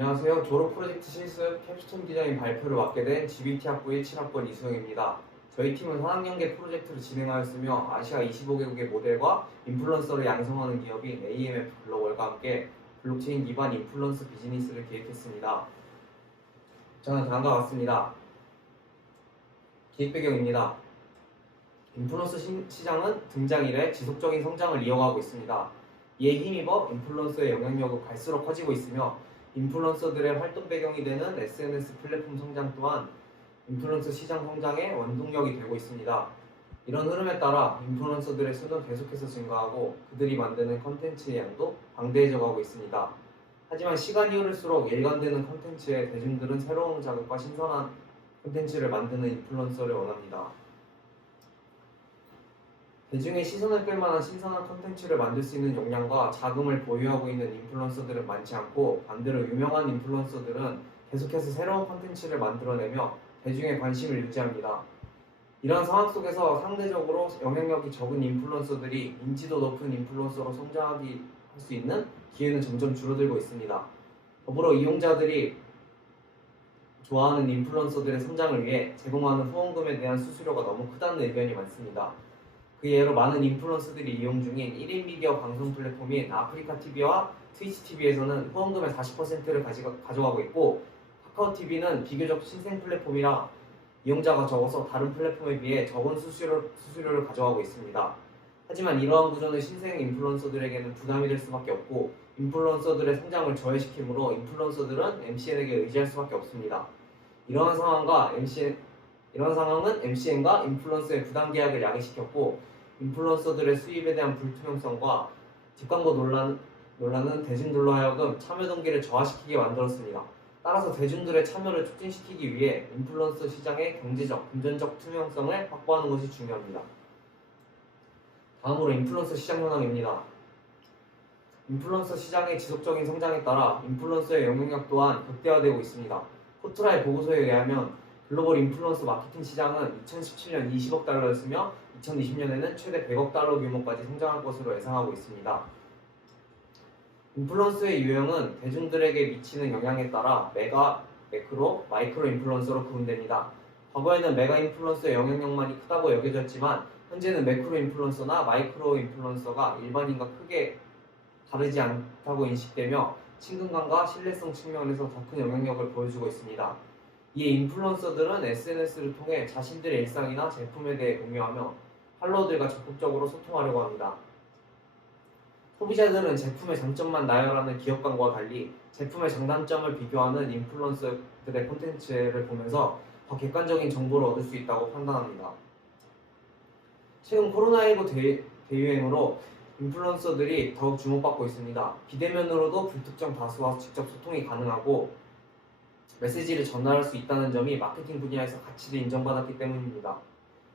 안녕하세요. 졸업 프로젝트 실습 캡스톤 디자인 발표를 맡게 된 GBT 학부 17학번 이수영입니다. 저희 팀은 산학연계 프로젝트를 진행하였으며 아시아 25개국의 모델과 인플루언서를 양성하는 기업인 AMF 글로벌과 함께 블록체인 기반 인플루언서 비즈니스를 기획했습니다. 저는 다음과 같습니다. 기획 배경입니다. 인플루언서 시장은 등장 이래 지속적인 성장을 이어가고 있습니다. 이에 힘입어 인플루언서의 영향력은 갈수록 커지고 있으며 인플루언서들의 활동 배경이 되는 SNS 플랫폼 성장 또한 인플루언서 시장 성장의 원동력이 되고 있습니다. 이런 흐름에 따라 인플루언서들의 수는 계속해서 증가하고 그들이 만드는 컨텐츠의 양도 방대해져 가고 있습니다. 하지만 시간이 흐를수록 일관되는 컨텐츠에 대중들은 새로운 자극과 신선한 컨텐츠를 만드는 인플루언서를 원합니다. 대중의 시선을 끌만한 신선한 콘텐츠를 만들 수 있는 역량과 자금을 보유하고 있는 인플루언서들은 많지 않고 반대로 유명한 인플루언서들은 계속해서 새로운 콘텐츠를 만들어내며 대중의 관심을 유지합니다. 이런 상황 속에서 상대적으로 영향력이 적은 인플루언서들이 인지도 높은 인플루언서로 성장하기 할 수 있는 기회는 점점 줄어들고 있습니다. 더불어 이용자들이 좋아하는 인플루언서들의 성장을 위해 제공하는 후원금에 대한 수수료가 너무 크다는 의견이 많습니다. 그 예로 많은 인플루언서들이 이용 중인 1인 미디어 방송 플랫폼인 아프리카TV와 트위치TV에서는 후원금의 40%를 가져가고 있고 카카오TV는 비교적 신생 플랫폼이라 이용자가 적어서 다른 플랫폼에 비해 적은 수수료를 가져가고 있습니다. 하지만 이러한 구조는 신생 인플루언서들에게는 부담이 될 수밖에 없고 인플루언서들의 성장을 저해시키므로 인플루언서들은 MCN에게 의지할 수밖에 없습니다. 이러한 상황은 MCN과 인플루언서의 부당 계약을 야기시켰고 인플루언서들의 수입에 대한 불투명성과 뒷광고 논란은 대중들로 하여금 참여 동기를 저하시키게 만들었습니다. 따라서 대중들의 참여를 촉진시키기 위해 인플루언서 시장의 경제적, 금전적 투명성을 확보하는 것이 중요합니다. 다음으로 인플루언서 시장 현황입니다. 인플루언서 시장의 지속적인 성장에 따라 인플루언서의 영향력 또한 극대화되고 있습니다. 포트라의 보고서에 의하면 글로벌 인플루언서 마케팅 시장은 2017년 20억 달러였으며 2020년에는 최대 100억 달러 규모까지 성장할 것으로 예상하고 있습니다. 인플루언서의 유형은 대중들에게 미치는 영향에 따라 메가, 매크로, 마이크로 인플루언서로 구분됩니다. 과거에는 메가 인플루언서의 영향력만이 크다고 여겨졌지만 현재는 매크로 인플루언서나 마이크로 인플루언서가 일반인과 크게 다르지 않다고 인식되며 친근감과 신뢰성 측면에서 더 큰 영향력을 보여주고 있습니다. 이에 인플루언서들은 SNS를 통해 자신들의 일상이나 제품에 대해 공유하며 팔로워들과 적극적으로 소통하려고 합니다. 소비자들은 제품의 장점만 나열하는 기업 광고와 달리 제품의 장단점을 비교하는 인플루언서들의 콘텐츠를 보면서 더 객관적인 정보를 얻을 수 있다고 판단합니다. 최근 코로나19 대유행으로 인플루언서들이 더욱 주목받고 있습니다. 비대면으로도 불특정 다수와 직접 소통이 가능하고 메시지를 전달할 수 있다는 점이 마케팅 분야에서 가치를 인정받았기 때문입니다.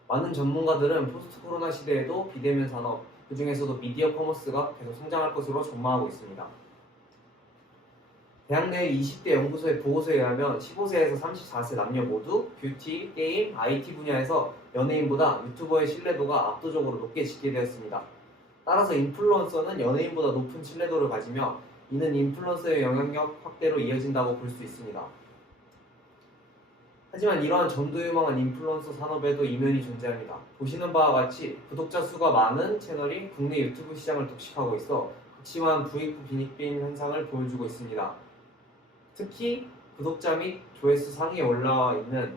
많은 전문가들은 포스트 코로나 시대에도 비대면 산업, 그 중에서도 미디어 커머스가 계속 성장할 것으로 전망하고 있습니다. 대학 내 20대 연구소의 보고서에 의하면 15세에서 34세 남녀 모두 뷰티, 게임, IT 분야에서 연예인보다 유튜버의 신뢰도가 압도적으로 높게 집계되었습니다. 따라서 인플루언서는 연예인보다 높은 신뢰도를 가지며 이는 인플루언서의 영향력 확대로 이어진다고 볼 수 있습니다. 하지만 이러한 전도유망한 인플루언서 산업에도 이면이 존재합니다. 보시는 바와 같이 구독자 수가 많은 채널이 국내 유튜브 시장을 독식하고 있어 극심한 부익부 빈익빈 현상을 보여주고 있습니다. 특히 구독자 및 조회수 상위에 올라와 있는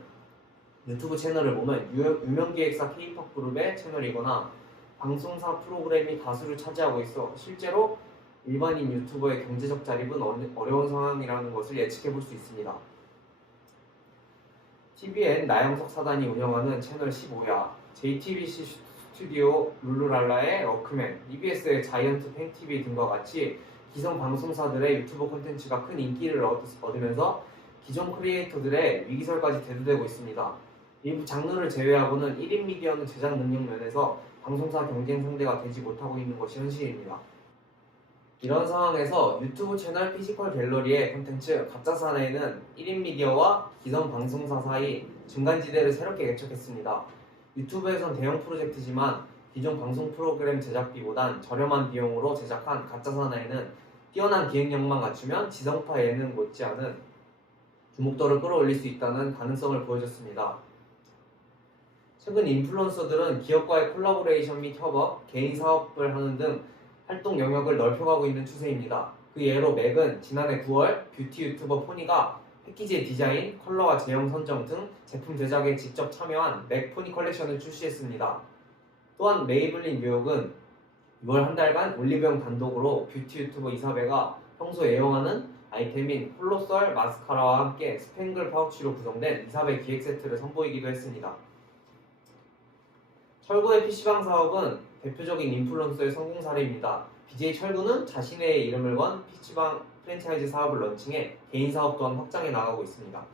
유튜브 채널을 보면 유명기획사 K-POP 그룹의 채널이거나 방송사 프로그램이 다수를 차지하고 있어 실제로 일반인 유튜버의 경제적 자립은 어려운 상황이라는 것을 예측해 볼 수 있습니다. TVN 나영석 사단이 운영하는 채널 15야, JTBC 스튜디오 룰루랄라의 워크맨, EBS의 자이언트 팬TV 등과 같이 기성 방송사들의 유튜버 콘텐츠가 큰 인기를 얻으면서 기존 크리에이터들의 위기설까지 대두되고 있습니다. 일부 장르를 제외하고는 1인 미디어는 제작 능력 면에서 방송사 경쟁 상대가 되지 못하고 있는 것이 현실입니다. 이런 상황에서 유튜브 채널 피지컬 갤러리의 콘텐츠 가짜사내는 1인 미디어와 기성 방송사 사이 중간지대를 새롭게 개척했습니다. 유튜브에선 대형 프로젝트지만 기존 방송 프로그램 제작비보단 저렴한 비용으로 제작한 가짜사내는 뛰어난 기획력만 갖추면 지성파 예능 못지않은 주목도를 끌어올릴 수 있다는 가능성을 보여줬습니다. 최근 인플루언서들은 기업과의 콜라보레이션 및 협업, 개인 사업을 하는 등 활동 영역을 넓혀가고 있는 추세입니다. 그 예로 맥은 지난해 9월 뷰티 유튜버 포니가 패키지의 디자인, 컬러와 제형 선정 등 제품 제작에 직접 참여한 맥 포니 컬렉션을 출시했습니다. 또한 메이블린 뉴욕은 6월 한 달간 올리브영 단독으로 뷰티 유튜버 이사벨가 평소 애용하는 아이템인 홀로썰 마스카라와 함께 스팽글 파우치로 구성된 이사벨 기획 세트를 선보이기도 했습니다. 철구의 PC방 사업은 대표적인 인플루언서의 성공 사례입니다. BJ 철구는 자신의 이름을 건 PC방 프랜차이즈 사업을 런칭해 개인 사업 또한 확장해 나가고 있습니다.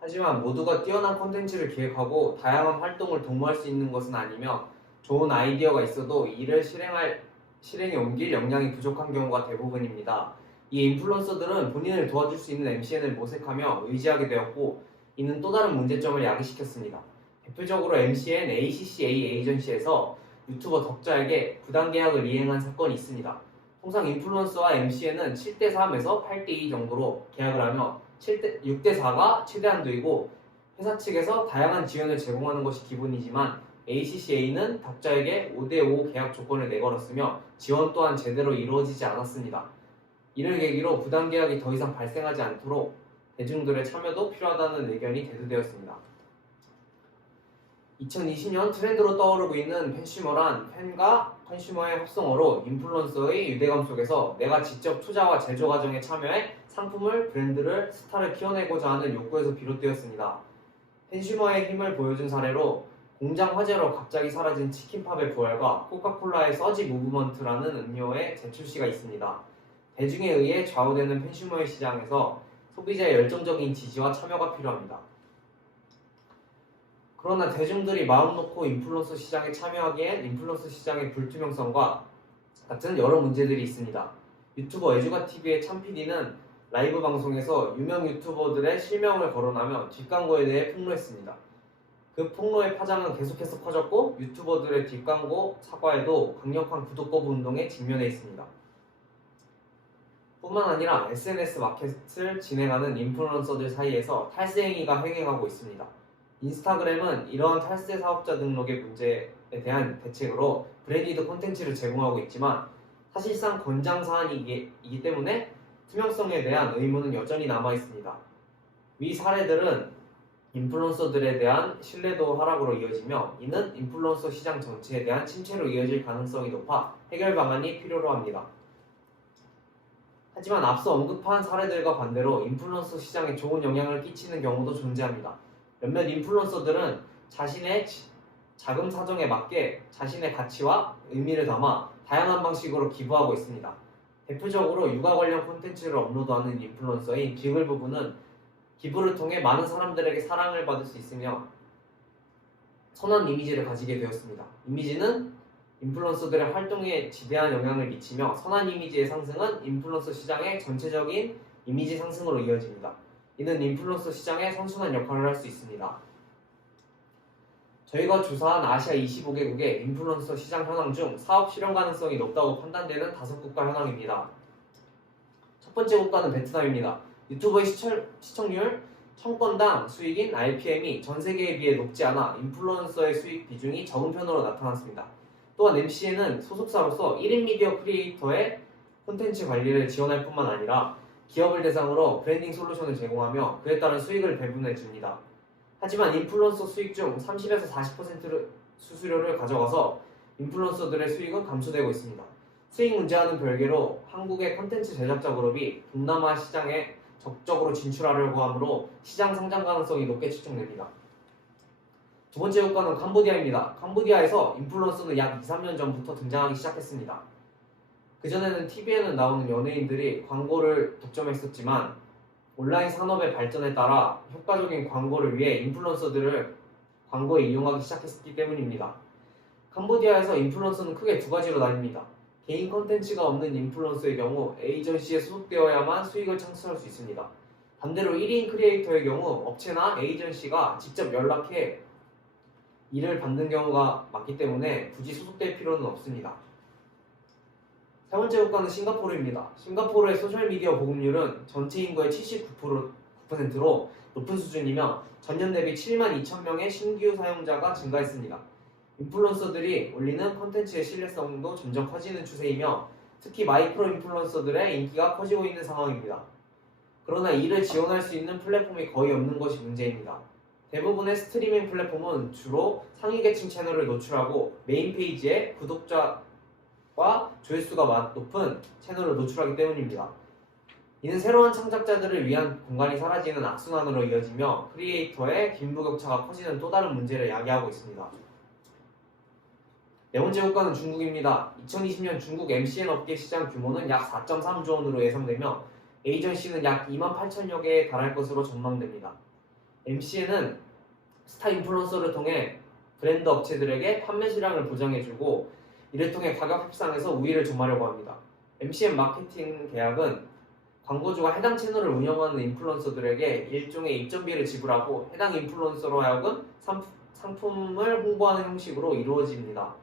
하지만 모두가 뛰어난 콘텐츠를 기획하고 다양한 활동을 도모할 수 있는 것은 아니며 좋은 아이디어가 있어도 이를 실행에 옮길 역량이 부족한 경우가 대부분입니다. 이 인플루언서들은 본인을 도와줄 수 있는 MCN을 모색하며 의지하게 되었고 이는 또 다른 문제점을 야기시켰습니다. 대표적으로 MCN ACCA 에이전시에서 유튜버 덕자에게 부당계약을 이행한 사건이 있습니다. 통상 인플루언서와 MCN은 7대3에서 8대2 정도로 계약을 하며 6대4가 최대 한도이고 회사 측에서 다양한 지원을 제공하는 것이 기본이지만 ACCA는 덕자에게 5대5 계약 조건을 내걸었으며 지원 또한 제대로 이루어지지 않았습니다. 이를 계기로 부당계약이 더 이상 발생하지 않도록 대중들의 참여도 필요하다는 의견이 대두되었습니다. 2020년 트렌드로 떠오르고 있는 팬슈머란 팬과 컨슈머의 합성어로 인플루언서의 유대감 속에서 내가 직접 투자와 제조 과정에 참여해 상품을, 브랜드를, 스타를 키워내고자 하는 욕구에서 비롯되었습니다. 팬슈머의 힘을 보여준 사례로 공장 화재로 갑자기 사라진 치킨팝의 부활과 코카콜라의 서지 무브먼트라는 음료의 재출시가 있습니다. 대중에 의해 좌우되는 팬슈머의 시장에서 소비자의 열정적인 지지와 참여가 필요합니다. 그러나 대중들이 마음 놓고 인플루언서 시장에 참여하기엔 인플루언서 시장의 불투명성과 같은 여러 문제들이 있습니다. 유튜버 애주가TV의 참PD는 라이브 방송에서 유명 유튜버들의 실명을 거론하며 뒷광고에 대해 폭로했습니다. 그 폭로의 파장은 계속해서 커졌고 유튜버들의 뒷광고 사과에도 강력한 구독 거부 운동에 직면해 있습니다. 뿐만 아니라 SNS 마켓을 진행하는 인플루언서들 사이에서 탈세 행위가 횡행하고 있습니다. 인스타그램은 이러한 탈세 사업자 등록의 문제에 대한 대책으로 브랜디드 콘텐츠를 제공하고 있지만 사실상 권장 사안이기 때문에 투명성에 대한 의무는 여전히 남아 있습니다. 위 사례들은 인플루언서들에 대한 신뢰도 하락으로 이어지며 이는 인플루언서 시장 전체에 대한 침체로 이어질 가능성이 높아 해결 방안이 필요로 합니다. 하지만 앞서 언급한 사례들과 반대로 인플루언서 시장에 좋은 영향을 끼치는 경우도 존재합니다. 몇몇 인플루언서들은 자신의 자금 사정에 맞게 자신의 가치와 의미를 담아 다양한 방식으로 기부하고 있습니다. 대표적으로 육아 관련 콘텐츠를 업로드하는 인플루언서인 빅을 부부는 기부를 통해 많은 사람들에게 사랑을 받을 수 있으며 선한 이미지를 가지게 되었습니다. 이미지는 인플루언서들의 활동에 지대한 영향을 미치며 선한 이미지의 상승은 인플루언서 시장의 전체적인 이미지 상승으로 이어집니다. 이는 인플루언서 시장에 선순환 역할을 할 수 있습니다. 저희가 조사한 아시아 25개국의 인플루언서 시장 현황 중 사업 실현 가능성이 높다고 판단되는 5국가 현황입니다. 첫 번째 국가는 베트남입니다. 유튜버의 시청률 1000건당 수익인 RPM이 전 세계에 비해 높지 않아 인플루언서의 수익 비중이 적은 편으로 나타났습니다. 또한 MCN은 소속사로서 1인 미디어 크리에이터의 콘텐츠 관리를 지원할 뿐만 아니라 기업을 대상으로 브랜딩 솔루션을 제공하며 그에 따른 수익을 배분해 줍니다. 하지만 인플루언서 수익 중 30에서 40%를 수수료를 가져가서 인플루언서들의 수익은 감소되고 있습니다. 수익 문제와는 별개로 한국의 콘텐츠 제작자 그룹이 동남아 시장에 적극적으로 진출하려고 하므로 시장 성장 가능성이 높게 측정됩니다. 두 번째 국가는 캄보디아입니다. 캄보디아에서 인플루언서는 약 2-3년 전부터 등장하기 시작했습니다. 그전에는 TV에는 나오는 연예인들이 광고를 독점했었지만 온라인 산업의 발전에 따라 효과적인 광고를 위해 인플루언서들을 광고에 이용하기 시작했기 때문입니다. 캄보디아에서 인플루언서는 크게 두 가지로 나뉩니다. 개인 컨텐츠가 없는 인플루언서의 경우 에이전시에 소속되어야만 수익을 창출할 수 있습니다. 반대로 1인 크리에이터의 경우 업체나 에이전시가 직접 연락해 일을 받는 경우가 많기 때문에 굳이 소속될 필요는 없습니다. 세 번째 국가는 싱가포르입니다. 싱가포르의 소셜미디어 보급률은 전체 인구의 79%로 높은 수준이며 전년 대비 7만 2천 명의 신규 사용자가 증가했습니다. 인플루언서들이 올리는 콘텐츠의 신뢰성도 점점 커지는 추세이며 특히 마이크로 인플루언서들의 인기가 커지고 있는 상황입니다. 그러나 이를 지원할 수 있는 플랫폼이 거의 없는 것이 문제입니다. 대부분의 스트리밍 플랫폼은 주로 상위 계층 채널을 노출하고 메인 페이지에 구독자와 조회수가 높은 채널을 노출하기 때문입니다. 이는 새로운 창작자들을 위한 공간이 사라지는 악순환으로 이어지며 크리에이터의 빈부격차가 커지는 또 다른 문제를 야기하고 있습니다. 네 번째 국가는 중국입니다. 2020년 중국 MCN 업계 시장 규모는 약 4.3조 원으로 예상되며 에이전시는 약 2만 8천여 개에 달할 것으로 전망됩니다. MCN은 스타 인플루언서를 통해 브랜드 업체들에게 판매 수량을 보장해주고 이를 통해 가격 협상에서 우위를 점하려고 합니다. MCN 마케팅 계약은 광고주가 해당 채널을 운영하는 인플루언서들에게 일종의 입점비를 지불하고 해당 인플루언서로 하여금 상품을 홍보하는 형식으로 이루어집니다.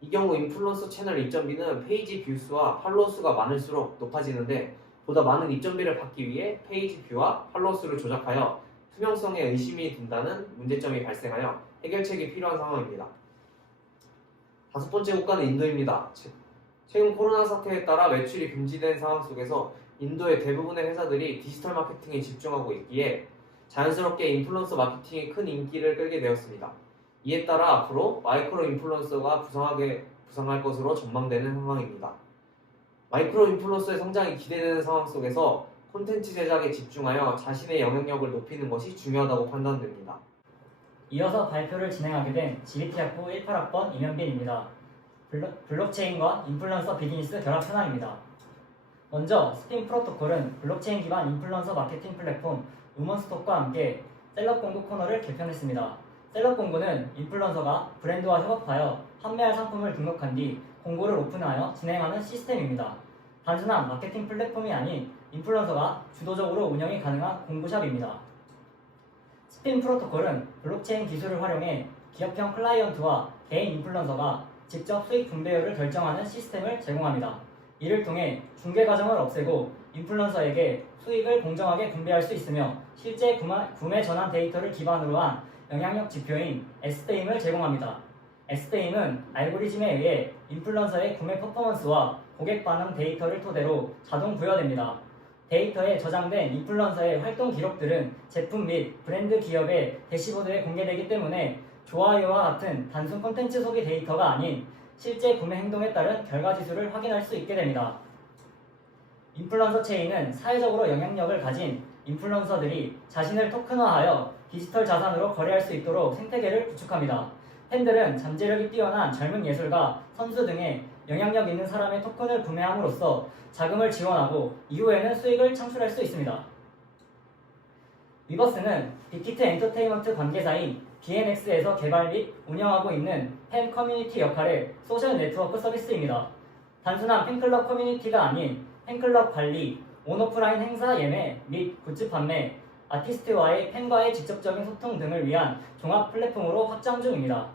이 경우 인플루언서 채널 입점비는 페이지 뷰수와 팔로워 수가 많을수록 높아지는데 보다 많은 입점비를 받기 위해 페이지 뷰와 팔로워 수를 조작하여 투명성에 의심이 든다는 문제점이 발생하여 해결책이 필요한 상황입니다. 다섯 번째 국가는 인도입니다. 최근 코로나 사태에 따라 매출이 금지된 상황 속에서 인도의 대부분의 회사들이 디지털 마케팅에 집중하고 있기에 자연스럽게 인플루언서 마케팅이 큰 인기를 끌게 되었습니다. 이에 따라 앞으로 마이크로 인플루언서가 부상할 것으로 전망되는 상황입니다. 마이크로 인플루언서의 성장이 기대되는 상황 속에서 콘텐츠 제작에 집중하여 자신의 영향력을 높이는 것이 중요하다고 판단됩니다. 이어서 발표를 진행하게 된 GBT학부 18학번 임현빈입니다. 블록체인과 인플루언서 비즈니스 결합 현황입니다. 먼저 스핀 프로토콜은 블록체인 기반 인플루언서 마케팅 플랫폼 우먼스톡과 함께 셀럽 공고 코너를 개편했습니다. 셀럽 공고는 인플루언서가 브랜드와 협업하여 판매할 상품을 등록한 뒤 공고를 오픈하여 진행하는 시스템입니다. 단순한 마케팅 플랫폼이 아닌 인플루언서가 주도적으로 운영이 가능한 공고샵입니다. 스핀 프로토콜은 블록체인 기술을 활용해 기업형 클라이언트와 개인 인플루언서가 직접 수익 분배율을 결정하는 시스템을 제공합니다. 이를 통해 중개 과정을 없애고 인플루언서에게 수익을 공정하게 분배할 수 있으며 실제 구매 전환 데이터를 기반으로 한 영향력 지표인 S대임을 제공합니다. S대임은 알고리즘에 의해 인플루언서의 구매 퍼포먼스와 고객 반응 데이터를 토대로 자동 부여됩니다. 데이터에 저장된 인플루언서의 활동 기록들은 제품 및 브랜드 기업의 대시보드에 공개되기 때문에 좋아요와 같은 단순 콘텐츠 소비 데이터가 아닌 실제 구매 행동에 따른 결과 지수를 확인할 수 있게 됩니다. 인플루언서 체인은 사회적으로 영향력을 가진 인플루언서들이 자신을 토큰화하여 디지털 자산으로 거래할 수 있도록 생태계를 구축합니다. 팬들은 잠재력이 뛰어난 젊은 예술가, 선수 등의 영향력 있는 사람의 토큰을 구매함으로써 자금을 지원하고 이후에는 수익을 창출할 수 있습니다. 위버스는 빅히트 엔터테인먼트 관계사인 BNX에서 개발 및 운영하고 있는 팬 커뮤니티 역할의 소셜 네트워크 서비스입니다. 단순한 팬클럽 커뮤니티가 아닌 팬클럽 관리, 온오프라인 행사 예매 및 굿즈 판매, 아티스트와의 팬과의 직접적인 소통 등을 위한 종합 플랫폼으로 확장 중입니다.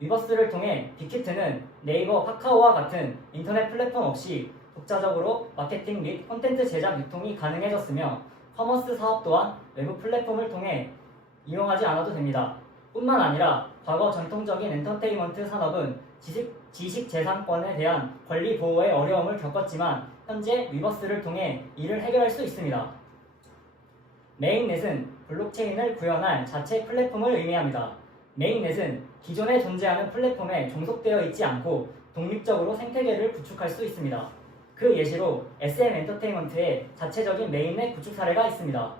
위버스를 통해 빅히트는 네이버, 카카오와 같은 인터넷 플랫폼 없이 독자적으로 마케팅 및 콘텐츠 제작 유통이 가능해졌으며 커머스 사업 또한 외부 플랫폼을 통해 이용하지 않아도 됩니다. 뿐만 아니라 과거 전통적인 엔터테인먼트 산업은 지식 재산권에 대한 권리 보호의 어려움을 겪었지만 현재 위버스를 통해 이를 해결할 수 있습니다. 메인넷은 블록체인을 구현할 자체 플랫폼을 의미합니다. 메인넷은 기존에 존재하는 플랫폼에 종속되어 있지 않고 독립적으로 생태계를 구축할 수 있습니다. 그 예시로 SM 엔터테인먼트의 자체적인 메인넷 구축 사례가 있습니다.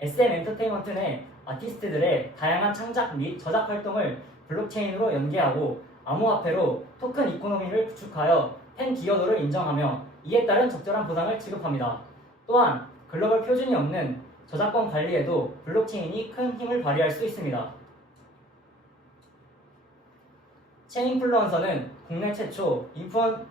SM 엔터테인먼트 내 아티스트들의 다양한 창작 및 저작 활동을 블록체인으로 연계하고 암호화폐로 토큰 이코노미를 구축하여 팬 기여도를 인정하며 이에 따른 적절한 보상을 지급합니다. 또한 글로벌 표준이 없는 저작권 관리에도 블록체인이 큰 힘을 발휘할 수 있습니다. 체인플루언서는 국내 최초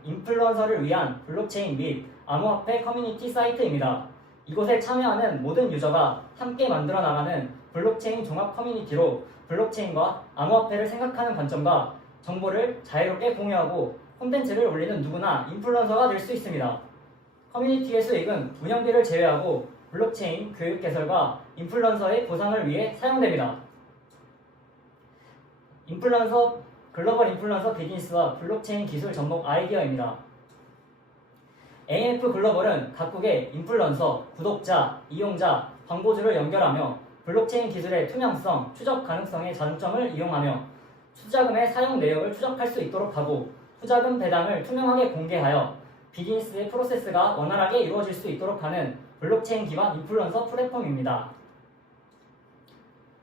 인플루언서를 위한 블록체인 및 암호화폐 커뮤니티 사이트입니다. 이곳에 참여하는 모든 유저가 함께 만들어 나가는 블록체인 종합 커뮤니티로 블록체인과 암호화폐를 생각하는 관점과 정보를 자유롭게 공유하고 콘텐츠를 올리는 누구나 인플루언서가 될 수 있습니다. 커뮤니티의 수익은 운영비를 제외하고 블록체인, 교육 개설과 인플루언서의 보상을 위해 사용됩니다. 글로벌 인플루언서 비즈니스와 블록체인 기술 접목 아이디어입니다. AF 글로벌은 각국의 인플루언서, 구독자, 이용자, 광고주를 연결하며 블록체인 기술의 투명성, 추적 가능성의 장점을 이용하며 투자금의 사용 내역을 추적할 수 있도록 하고 투자금 배당을 투명하게 공개하여 비즈니스의 프로세스가 원활하게 이루어질 수 있도록 하는 블록체인 기반 인플루언서 플랫폼입니다.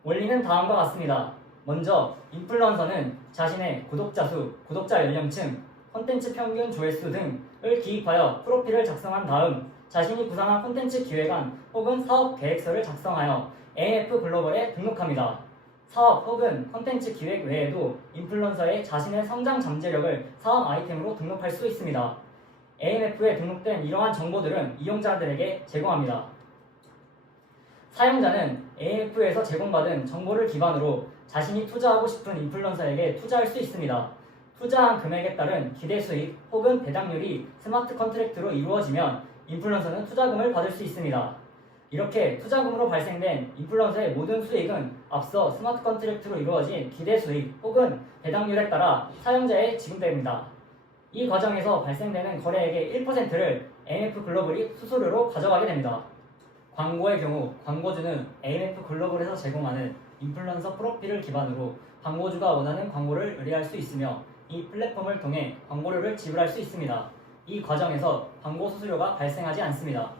원리는 다음과 같습니다. 먼저 인플루언서는 자신의 구독자 수, 구독자 연령층, 콘텐츠 평균 조회수 등을 기입하여 프로필을 작성한 다음 자신이 구상한 콘텐츠 기획안 혹은 사업 계획서를 작성하여 AF 글로벌에 등록합니다. 사업 혹은 콘텐츠 기획 외에도 인플루언서의 자신의 성장 잠재력을 사업 아이템으로 등록할 수 있습니다. AMF에 등록된 이러한 정보들은 이용자들에게 제공합니다. 사용자는 AMF에서 제공받은 정보를 기반으로 자신이 투자하고 싶은 인플루언서에게 투자할 수 있습니다. 투자한 금액에 따른 기대 수익 혹은 배당률이 스마트 컨트랙트로 이루어지면 인플루언서는 투자금을 받을 수 있습니다. 이렇게 투자금으로 발생된 인플루언서의 모든 수익은 앞서 스마트 컨트랙트로 이루어진 기대 수익 혹은 배당률에 따라 사용자에 지급됩니다. 이 과정에서 발생되는 거래액의 1%를 AMF 글로벌이 수수료로 가져가게 됩니다. 광고의 경우 광고주는 AMF 글로벌에서 제공하는 인플루언서 프로필을 기반으로 광고주가 원하는 광고를 의뢰할 수 있으며 이 플랫폼을 통해 광고료를 지불할 수 있습니다. 이 과정에서 광고 수수료가 발생하지 않습니다.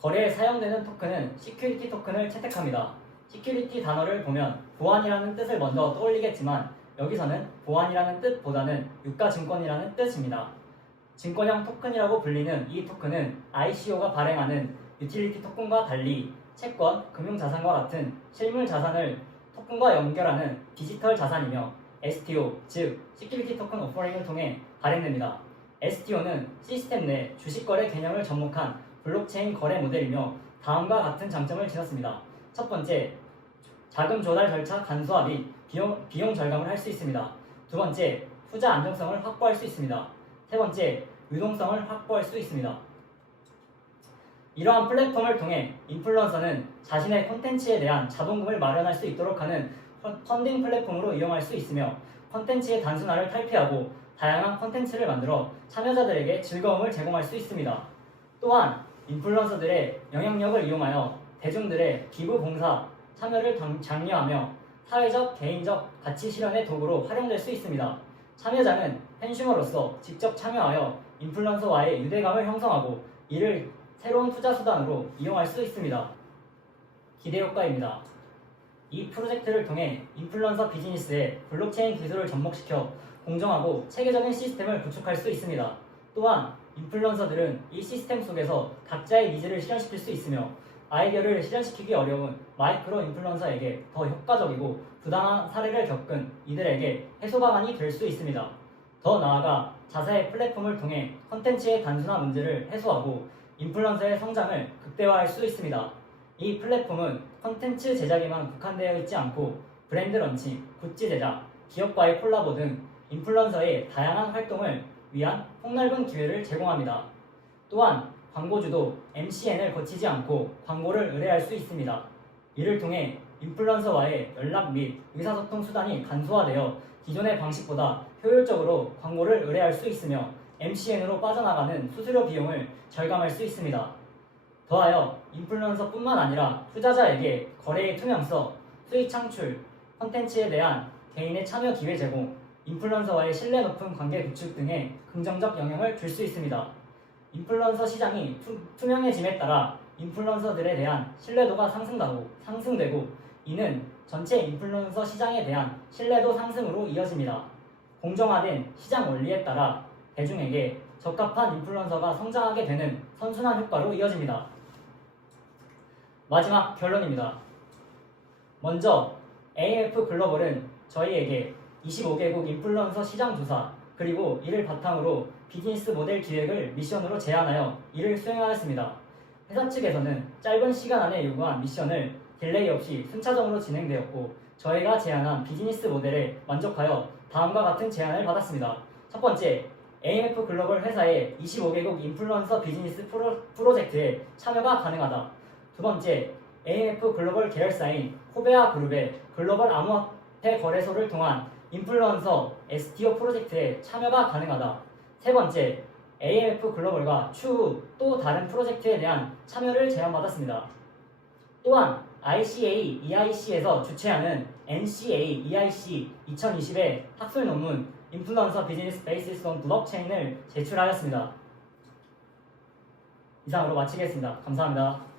거래에 사용되는 토큰은 시큐리티 토큰을 채택합니다. 시큐리티 단어를 보면 보안이라는 뜻을 먼저 떠올리겠지만 여기서는 보안이라는 뜻보다는 유가증권이라는 뜻입니다. 증권형 토큰이라고 불리는 이 토큰은 ICO가 발행하는 유틸리티 토큰과 달리 채권, 금융자산과 같은 실물 자산을 토큰과 연결하는 디지털 자산이며 STO, 즉 시큐리티 토큰 오퍼링을 통해 발행됩니다. STO는 시스템 내 주식거래 개념을 접목한 블록체인 거래 모델이며 다음과 같은 장점을 지녔습니다. 첫 번째, 자금 조달 절차 간소화 및 비용 절감을 할 수 있습니다. 두 번째, 투자 안정성을 확보할 수 있습니다. 세 번째, 유동성을 확보할 수 있습니다. 이러한 플랫폼을 통해 인플루언서는 자신의 콘텐츠에 대한 자본금을 마련할 수 있도록 하는 펀딩 플랫폼으로 이용할 수 있으며 콘텐츠의 단순화를 탈피하고 다양한 콘텐츠를 만들어 참여자들에게 즐거움을 제공할 수 있습니다. 또한 인플루언서들의 영향력을 이용하여 대중들의 기부 봉사, 참여를 장려하며 사회적, 개인적 가치 실현의 도구로 활용될 수 있습니다. 참여자는 팬슈머로서 직접 참여하여 인플루언서와의 유대감을 형성하고 이를 새로운 투자 수단으로 이용할 수 있습니다. 기대효과입니다. 이 프로젝트를 통해 인플루언서 비즈니스에 블록체인 기술을 접목시켜 공정하고 체계적인 시스템을 구축할 수 있습니다. 또한 인플루언서들은 이 시스템 속에서 각자의 니즈를 실현시킬 수 있으며 아이디어를 실현시키기 어려운 마이크로 인플루언서에게 더 효과적이고 부당한 사례를 겪은 이들에게 해소 방안이 될 수 있습니다. 더 나아가 자사의 플랫폼을 통해 콘텐츠의 단순화 문제를 해소하고 인플루언서의 성장을 극대화할 수 있습니다. 이 플랫폼은 콘텐츠 제작에만 국한되어 있지 않고 브랜드 런칭, 굿즈 제작, 기업과의 콜라보 등 인플루언서의 다양한 활동을 위한 폭넓은 기회를 제공합니다. 또한 광고주도 MCN을 거치지 않고 광고를 의뢰할 수 있습니다. 이를 통해 인플루언서와의 연락 및 의사소통 수단이 간소화되어 기존의 방식보다 효율적으로 광고를 의뢰할 수 있으며 MCN으로 빠져나가는 수수료 비용을 절감할 수 있습니다. 더하여 인플루언서뿐만 아니라 투자자에게 거래의 투명성, 수익 창출, 콘텐츠에 대한 개인의 참여 기회 제공, 인플루언서와의 신뢰 높은 관계 구축 등의 긍정적 영향을 줄 수 있습니다. 인플루언서 시장이 투명해짐에 따라 인플루언서들에 대한 신뢰도가 상승되고 이는 전체 인플루언서 시장에 대한 신뢰도 상승으로 이어집니다. 공정화된 시장 원리에 따라 대중에게 적합한 인플루언서가 성장하게 되는 선순환 효과로 이어집니다. 마지막 결론입니다. 먼저 AF 글로벌은 저희에게 25개국 인플루언서 시장 조사 그리고 이를 바탕으로 비즈니스 모델 기획을 미션으로 제안하여 이를 수행하였습니다. 회사 측에서는 짧은 시간 안에 요구한 미션을 딜레이 없이 순차적으로 진행되었고 저희가 제안한 비즈니스 모델에 만족하여 다음과 같은 제안을 받았습니다. 첫 번째, AMF 글로벌 회사의 25개국 인플루언서 비즈니스 프로젝트에 참여가 가능하다. 두 번째, AMF 글로벌 계열사인 코베아 그룹의 글로벌 암호화폐 거래소를 통한 인플루언서 STO 프로젝트에 참여가 가능하다. 세 번째, AMF 글로벌과 추후 또 다른 프로젝트에 대한 참여를 제안받았습니다. 또한 ICA EIC에서 주최하는 NCA EIC 2020의 학술 논문 인플루언서 비즈니스 베이시스 온 블록체인을 제출하였습니다. 이상으로 마치겠습니다. 감사합니다.